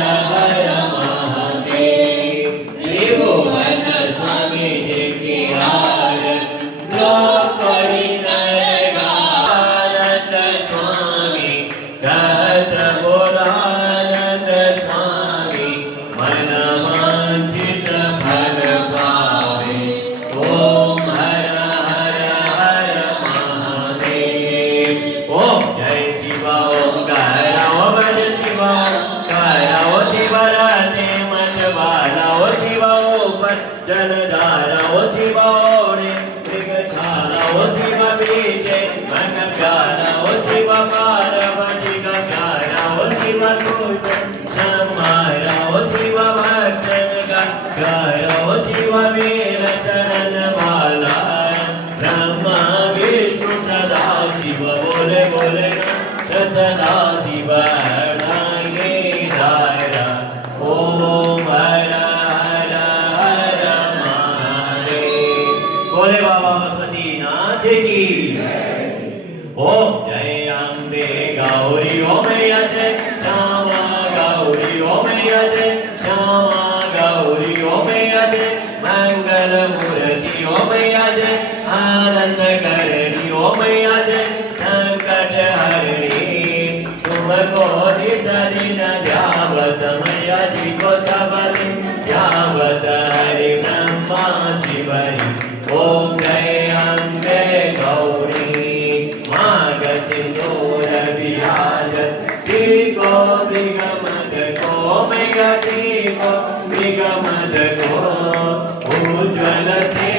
हर महादेव। त्रिभुवन स्वामी जी की आरत द्रौपदी नरनाथ स्वामी कहत बोलानंद स्वामी मन वांछित फल पावे। ओम हर हर हर महादेव। ओम जय शिव ओम कराओ भज शिव कराओ शिव राते मत बालाओ शिव ऊपर जलधाराओ शिव ओढ़े मृगछालाओ शिव बीजे मन प्यालाओ शिव पार्वती का प्यालाओ शिव दूत समाराओ शिव भक्तन का कराओ शिव वीर चरण वाला। ब्रह्मा विष्णु सदा शिव बोले बोले सदा शिव हरणाये धारा। ओम हर हर हर महादेव। बोले बाबा बसुमती नाथ की। ओम जय अम्बे गौरी ओम यजय श्यामा गौरी ओम यजय श्यामा गौरी ओम यजय मंगल मूर्ति ओम यजय आनंद करणी ओम यजय संकट हरणी तुमको निसदिन ध्यावत मैया जी को सब दिन ध्यावत हरि ब्रह्मा शिवरी। ओम जय अम्बे गौरी माग सिंदूर विराजत टीको मृगमद को मैया टीको मृगमद को उज्ज्वल से